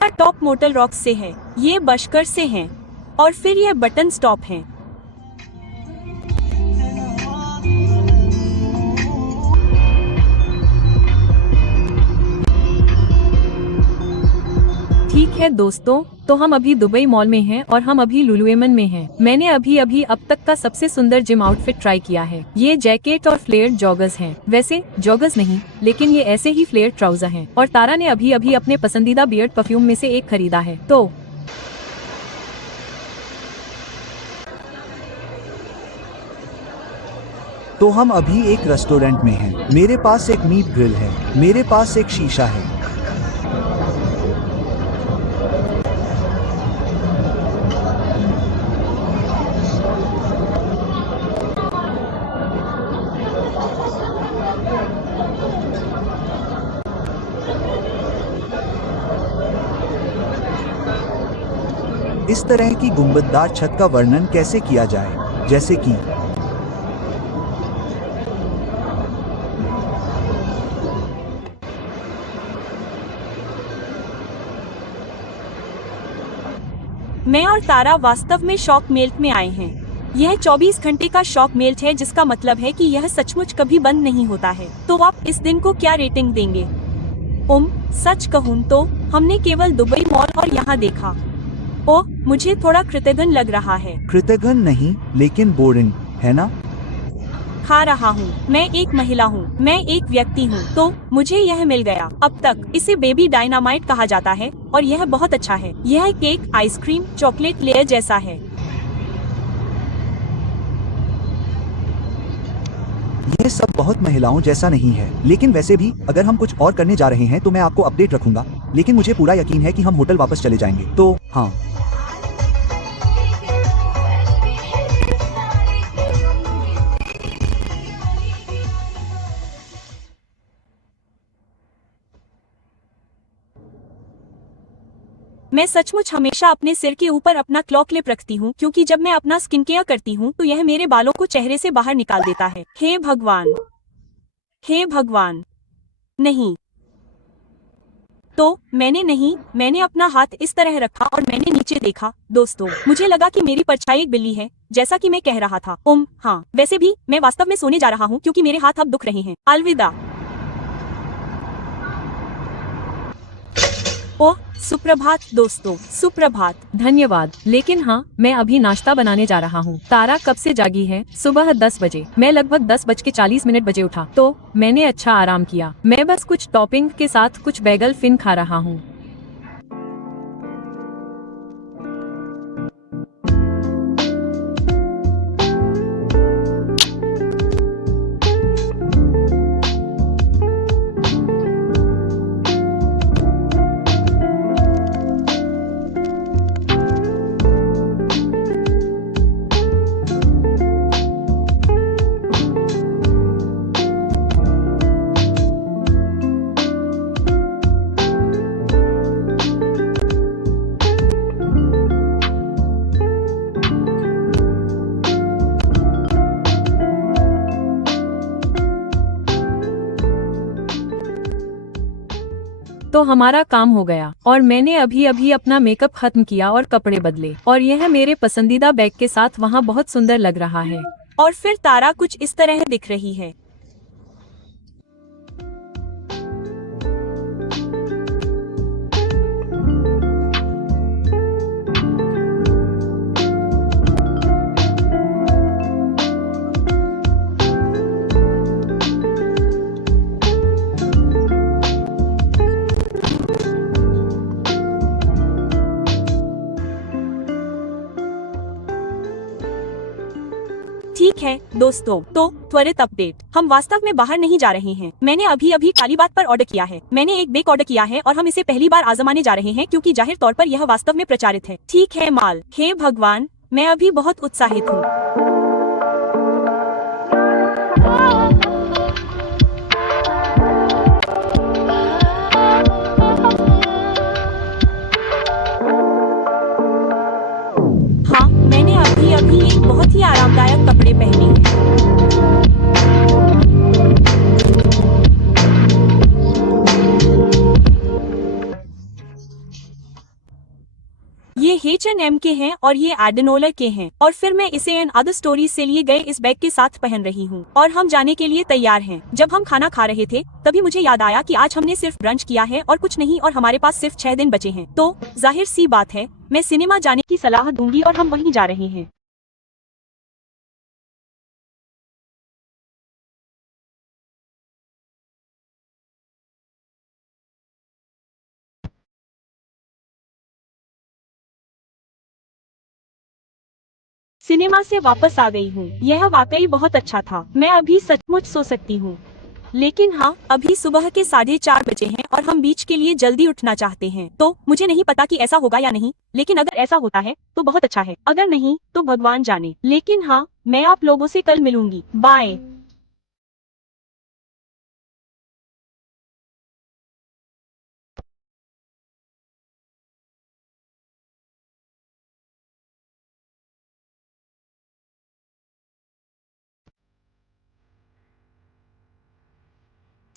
मेरा top motel rocks से है, ये बशकर से हैं, और फिर ये बटन स्टॉप हैं। ठीक है दोस्तों, तो हम अभी दुबई मॉल में हैं और हम अभी लुलुएमन में हैं। मैंने अभी अब तक का सबसे सुंदर जिम आउटफिट ट्राई किया है। ये जैकेट और फ्लेयर्ड जॉगर्स हैं। वैसे जॉगर्स नहीं, लेकिन ये ऐसे ही फ्लेयर्ड ट्राउजर हैं। और तारा ने अभी अपने पसंदीदा बियर्ड परफ्यूम में से एक खरीदा है। तो हम अभी एक रेस्टोरेंट में हैं। मेरे पास एक मीट ग्रिल है, मेरे पास एक शीशा है। इस तरह की गुंबददार छत का वर्णन कैसे किया जाए, जैसे कि मैं और तारा वास्तव में शॉक मेल्ट में आए हैं। यह 24 घंटे का शॉक मेल्ट है, जिसका मतलब है कि यह सचमुच कभी बंद नहीं होता है। तो आप इस दिन को क्या रेटिंग देंगे? सच कहूँ तो हमने केवल दुबई मॉल और यहाँ देखा। ओह, मुझे थोड़ा कृतघ्न लग रहा है। कृतघ्न नहीं, लेकिन बोरिंग है ना? खा रहा हूँ, मैं एक महिला हूँ, मैं एक व्यक्ति हूँ, तो मुझे यह मिल गया। अब तक इसे बेबी डायनामाइट कहा जाता है और यह बहुत अच्छा है। यह केक, आइसक्रीम, चॉकलेट लेयर जैसा है। यह सब बहुत महिलाओं जैसा नहीं है, लेकिन वैसे भी अगर हम कुछ और करने जा रहे हैं तो मैं आपको अपडेट रखूंगा। लेकिन मुझे पूरा यकीन है कि हम होटल वापस चले जाएंगे। तो हाँ, मैं सचमुच हमेशा अपने सिर के ऊपर अपना क्लॉ क्लिप रखती हूँ, क्योंकि जब मैं अपना स्किन केयर करती हूँ तो यह मेरे बालों को चेहरे से बाहर निकाल देता है। हे भगवान, हे भगवान, नहीं। तो मैंने अपना हाथ इस तरह रखा और मैंने नीचे देखा। दोस्तों, मुझे लगा कि मेरी परछाई एक बिल्ली है, जैसा कि मैं कह रहा था। हाँ, वैसे भी मैं वास्तव में सोने जा रहा हूँ क्योंकि मेरे हाथ अब दुख रहे हैं। अलविदा। ओह, सुप्रभात दोस्तों, सुप्रभात। धन्यवाद। लेकिन हाँ, मैं अभी नाश्ता बनाने जा रहा हूँ। तारा कब से जागी है? सुबह 10 बजे। मैं लगभग 10:40 बजे उठा, तो मैंने अच्छा आराम किया। मैं बस कुछ टॉपिंग के साथ कुछ बैगल फिन खा रहा हूँ। तो हमारा काम हो गया और मैंने अभी अपना मेकअप खत्म किया और कपड़े बदले, और यह मेरे पसंदीदा बैग के साथ वहाँ बहुत सुंदर लग रहा है। और फिर तारा कुछ इस तरह दिख रही है। ठीक है दोस्तों, तो त्वरित अपडेट। हम वास्तव में बाहर नहीं जा रहे हैं। मैंने अभी काली बात पर ऑर्डर किया है। मैंने एक बेक ऑर्डर किया है और हम इसे पहली बार आजमाने जा रहे हैं, क्योंकि जाहिर तौर पर यह वास्तव में प्रचारित है। ठीक है माल। हे भगवान, मैं अभी बहुत उत्साहित हूँ। हाँ, मैंने अभी एक बहुत ही आरामदायक कपड़े पहने हैं। H&M के हैं और ये एडनोलर के हैं और फिर मैं इसे एन अदर स्टोरीज से लिए गए इस बैग के साथ पहन रही हूँ और हम जाने के लिए तैयार हैं। जब हम खाना खा रहे थे तभी मुझे याद आया कि आज हमने सिर्फ ब्रंच किया है और कुछ नहीं और हमारे पास सिर्फ 6 दिन बचे हैं, तो जाहिर सी बात है मैं सिनेमा जाने की सलाह दूंगी और हम वहीं जा रहे हैं। सिनेमा से वापस आ गई हूँ। यह वाकई बहुत अच्छा था। मैं अभी सचमुच सो सकती हूँ। लेकिन हाँ, अभी सुबह के 4:30 बजे हैं और हम बीच के लिए जल्दी उठना चाहते हैं। तो मुझे नहीं पता कि ऐसा होगा या नहीं, लेकिन अगर ऐसा होता है तो बहुत अच्छा है, अगर नहीं तो भगवान जाने। लेकिन हाँ, मैं आप लोगों से कल मिलूंगी। बाय।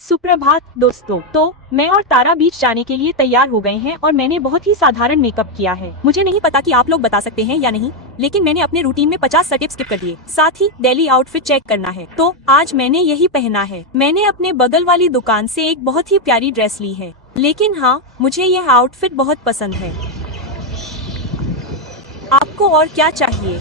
सुप्रभात दोस्तों। तो मैं और तारा बीच जाने के लिए तैयार हो गए हैं और मैंने बहुत ही साधारण मेकअप किया है। मुझे नहीं पता कि आप लोग बता सकते हैं या नहीं, लेकिन मैंने अपने रूटीन में 50 स्टेप स्किप कर दिए। साथ ही डेली आउटफिट चेक करना है, तो आज मैंने यही पहना है। मैंने अपने बगल वाली दुकान से एक बहुत ही प्यारी ड्रेस ली है, लेकिन हाँ, मुझे यह आउटफिट बहुत पसंद है। आपको और क्या चाहिए?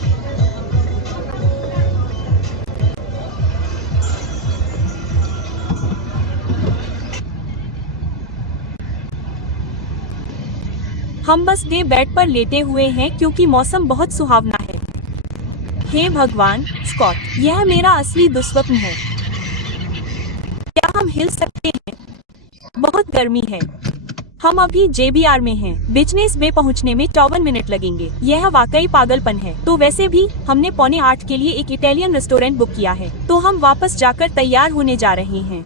हम बस डे बेड पर लेटे हुए हैं क्योंकि मौसम बहुत सुहावना है। हे भगवान, स्कॉट, यह मेरा असली दुस्वप्न है। क्या हम हिल सकते हैं? बहुत गर्मी है। हम अभी JBR में हैं। बिजनेस में पहुंचने में 54 मिनट लगेंगे। यह वाकई पागलपन है। तो वैसे भी हमने 7:45 के लिए एक इटालियन रेस्टोरेंट बुक किया है, तो हम वापस जाकर तैयार होने जा रहे हैं।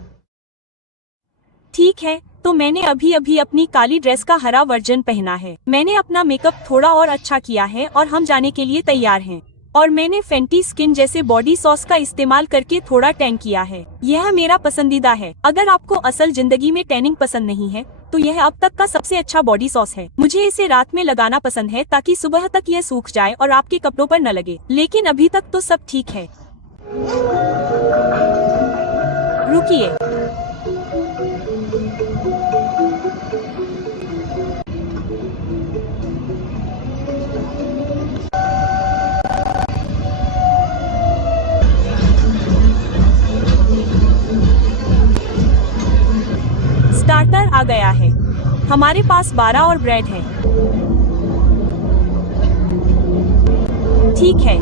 ठीक है, तो मैंने अभी अभी अपनी काली ड्रेस का हरा वर्जन पहना है। मैंने अपना मेकअप थोड़ा और अच्छा किया है और हम जाने के लिए तैयार हैं। और मैंने फेंटी स्किन जैसे बॉडी सॉस का इस्तेमाल करके थोड़ा टैन किया है। यह मेरा पसंदीदा है। अगर आपको असल जिंदगी में टैनिंग पसंद नहीं है तो यह अब तक का सबसे अच्छा बॉडी सॉस है। मुझे इसे रात में लगाना पसंद है ताकि सुबह तक यह सूख जाए और आपके कपड़ों पर न लगे। लेकिन अभी तक तो सब ठीक है। रुकिए, स्टार्टर आ गया है। हमारे पास 12 और ब्रेड है। ठीक है,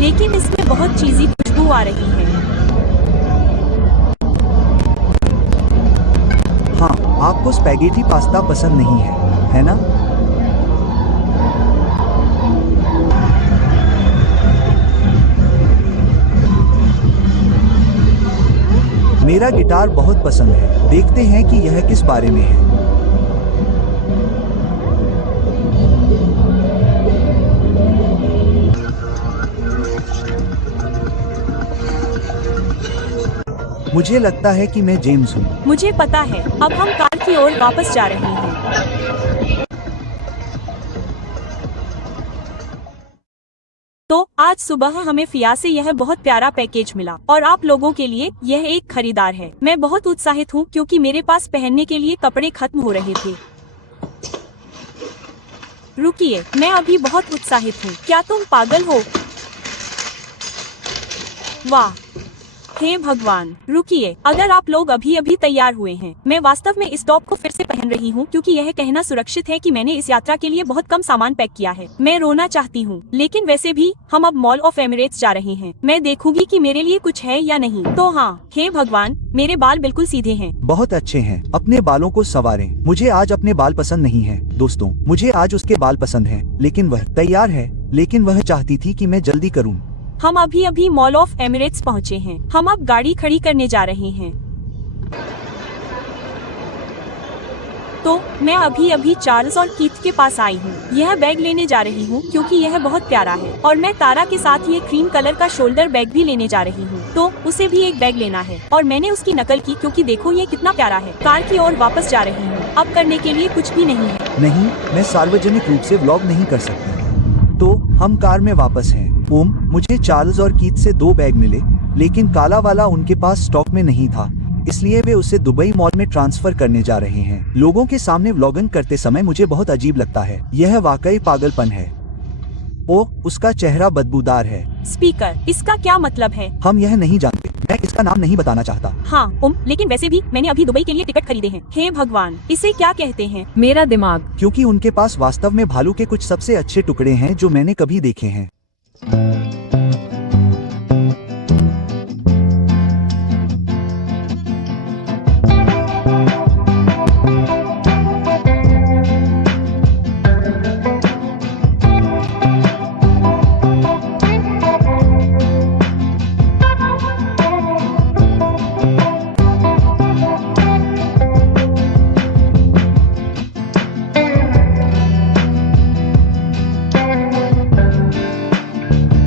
लेकिन इसमें बहुत चीज़ी खुशबू आ रही है। हाँ, आपको स्पैगेटी पास्ता पसंद नहीं है ना? मेरा गिटार बहुत पसंद है। देखते हैं कि यह किस बारे में है। मुझे लगता है कि मैं जेम्स हूँ। मुझे पता है। अब हम कार की ओर वापस जा रहे हैं। तो आज सुबह हमें फिया से यह बहुत प्यारा पैकेज मिला और आप लोगों के लिए यह एक खरीदार है। मैं बहुत उत्साहित हूँ क्योंकि मेरे पास पहनने के लिए कपड़े खत्म हो रहे थे। रुकिए, मैं अभी बहुत उत्साहित हूँ। क्या तुम पागल हो? वाह, हे भगवान। रुकिए, अगर आप लोग अभी अभी तैयार हुए हैं, मैं वास्तव में इस टॉप को फिर से पहन रही हूँ क्योंकि यह कहना सुरक्षित है कि मैंने इस यात्रा के लिए बहुत कम सामान पैक किया है। मैं रोना चाहती हूँ, लेकिन वैसे भी हम अब मॉल ऑफ एमिरेट्स जा रहे हैं। मैं देखूंगी कि मेरे लिए कुछ है या नहीं। तो हाँ, हे भगवान, मेरे बाल बिल्कुल सीधे हैं। बहुत अच्छे हैं। अपने बालों को संवारें। मुझे आज अपने बाल पसंद नहीं है दोस्तों। मुझे आज उसके बाल पसंद हैं, लेकिन वह तैयार है। लेकिन वह चाहती थी कि मैं जल्दी करूँ। हम अभी अभी मॉल ऑफ एमिरेट्स पहुँचे हैं। हम अब गाड़ी खड़ी करने जा रहे हैं। तो मैं अभी अभी चार्ल्स और कीथ के पास आई हूँ। यह बैग लेने जा रही हूँ क्योंकि यह बहुत प्यारा है और मैं तारा के साथ ये क्रीम कलर का शोल्डर बैग भी लेने जा रही हूँ, तो उसे भी एक बैग लेना है और मैंने उसकी नकल की क्योंकि देखो ये कितना प्यारा है। कार की ओर वापस जा रही हूँ। अब करने के लिए कुछ भी नहीं है। नहीं, मैं सार्वजनिक रूप से व्लॉग नहीं कर सकती। तो हम कार में वापस हैं। ओम, मुझे चार्ल्स और कीथ से 2 बैग मिले, लेकिन काला वाला उनके पास स्टॉक में नहीं था, इसलिए वे उसे दुबई मॉल में ट्रांसफर करने जा रहे हैं। लोगों के सामने व्लॉगिंग करते समय मुझे बहुत अजीब लगता है। यह वाकई पागलपन है। ओह, उसका चेहरा बदबूदार है। स्पीकर, इसका क्या मतलब है? हम यह नहीं जानते। मैं इसका नाम नहीं बताना चाहता। हाँ ओम, लेकिन वैसे भी मैंने अभी दुबई के लिए टिकट खरीदे हैं। हे भगवान, इसे क्या कहते हैं? मेरा दिमाग। क्योंकि उनके पास वास्तव में भालू के कुछ सबसे अच्छे टुकड़े हैं जो मैंने कभी देखे हैं।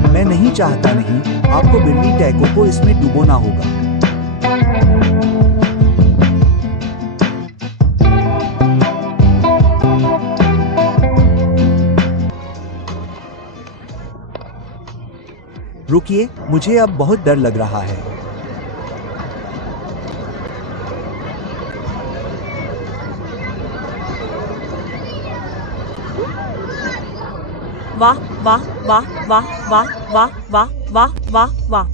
मैं नहीं चाहता। नहीं, आपको बिल्ली टैको को इसमें डुबोना होगा। रुकिए, मुझे अब बहुत डर लग रहा है। वाह वाह वाह वाह वाह वाह वाह वाह वाह वाह।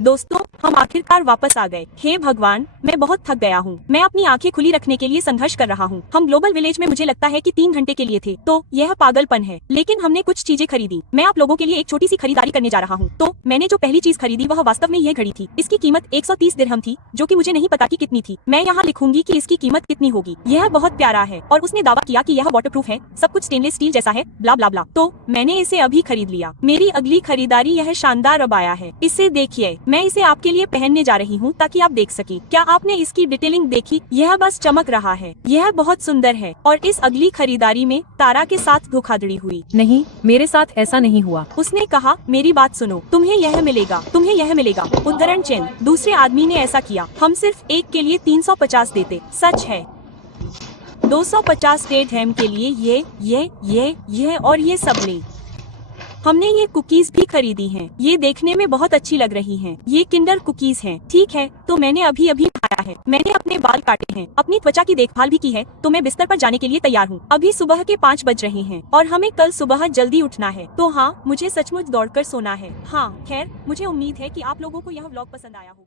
दोस्तों, हम आखिरकार वापस आ गए। हे भगवान, मैं बहुत थक गया हूँ। मैं अपनी आंखें खुली रखने के लिए संघर्ष कर रहा हूँ। हम ग्लोबल विलेज में मुझे लगता है कि 3 घंटे के लिए थे, तो यह पागलपन है। लेकिन हमने कुछ चीजें खरीदी। मैं आप लोगों के लिए एक छोटी सी खरीदारी करने जा रहा हूँ। तो मैंने जो पहली चीज खरीदी वह वास्तव में यह घड़ी थी। इसकी कीमत 130 दिरहम थी, जो कि मुझे नहीं पता कि कितनी थी। मैं यहाँ लिखूंगी कि इसकी कीमत कितनी होगी। यह बहुत प्यारा है और उसने दावा किया कि यह वाटरप्रूफ है, सब कुछ स्टेनलेस स्टील जैसा है, ब्ला ब्ला ब्ला। तो मैंने इसे अभी खरीद लिया। मेरी अगली खरीदारी यह शानदार अबाया है। इसे देखिए, मैं इसे आपके लिए पहनने जा रही हूँ ताकि आप देख सकें। क्या आपने इसकी डिटेलिंग देखी? यह बस चमक रहा है। यह बहुत सुंदर है। और इस अगली खरीदारी में तारा के साथ धोखाधड़ी हुई। नहीं, मेरे साथ ऐसा नहीं हुआ। उसने कहा, मेरी बात सुनो, तुम्हें यह मिलेगा, तुम्हें यह मिलेगा। उद्धरण चिन्ह। दूसरे आदमी ने ऐसा किया। हम सिर्फ एक के लिए 350 देते। सच है। 250 dirham के लिए ये और ये सब ले। हमने ये कुकीज भी खरीदी हैं। ये देखने में बहुत अच्छी लग रही हैं। ये किंडर कुकीज हैं। ठीक है, तो मैंने अभी खाया है। मैंने अपने बाल काटे हैं, अपनी त्वचा की देखभाल भी की है, तो मैं बिस्तर पर जाने के लिए तैयार हूँ। अभी सुबह के 5 बज रहे हैं और हमें कल सुबह जल्दी उठना है। तो हाँ, मुझे सचमुच दौड़कर सोना है। हाँ, खैर, मुझे उम्मीद है कि आप लोगों को यह व्लॉग पसंद आया होगा।